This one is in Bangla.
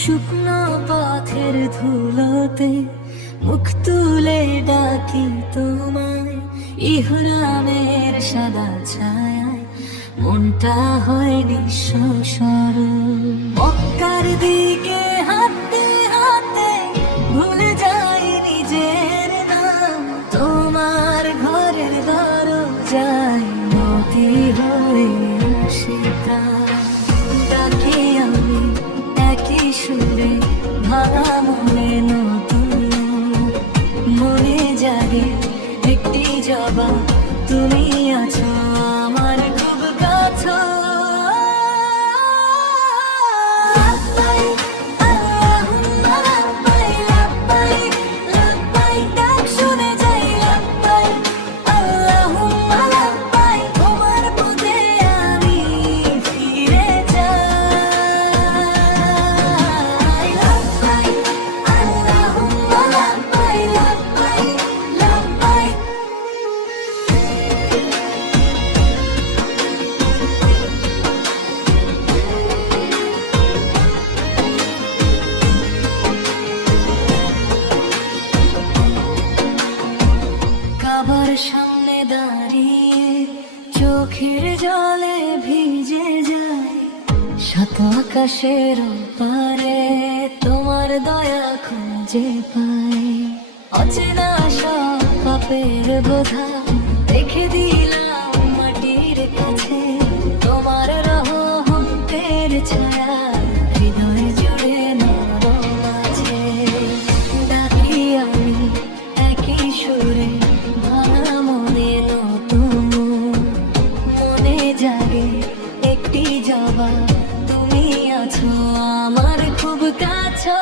শুকনো পথের ধুলোতে মুখ তুলে ডাকি তোমায়, ইহরামের সাদা ছায়ায় মনটা হয় নিঃস্বর। মক্কার দিকে হাঁটতে হাঁটতে ভুলে যাই নিজের নাম, তোমার ঘরের দরজায় মতি হয়ে আসিতা। ডাকি আমি একই সুরে ভাঙা মনে, নতুন মনে জাগে একটি জবাব, তুমি আছো আমার খুব কাছে। কাবার সামনে দাঁড়িয়ে চোখের জলে ভিজে যায় শত আকাশের পারে, তোমার দয়া খুঁজে পাই। অচেনা সব পাপের বোঝা রেখে দিলাম মাটির কাছে, তোমার রহমতের ছায়া হৃদয় জুড়ে নরম আছে। ডাকি আমি একই সুরে ভাঙা মনে, নতুন মনে জাগে একটি জবাব, তুমি আছো আমার খুব কাছে।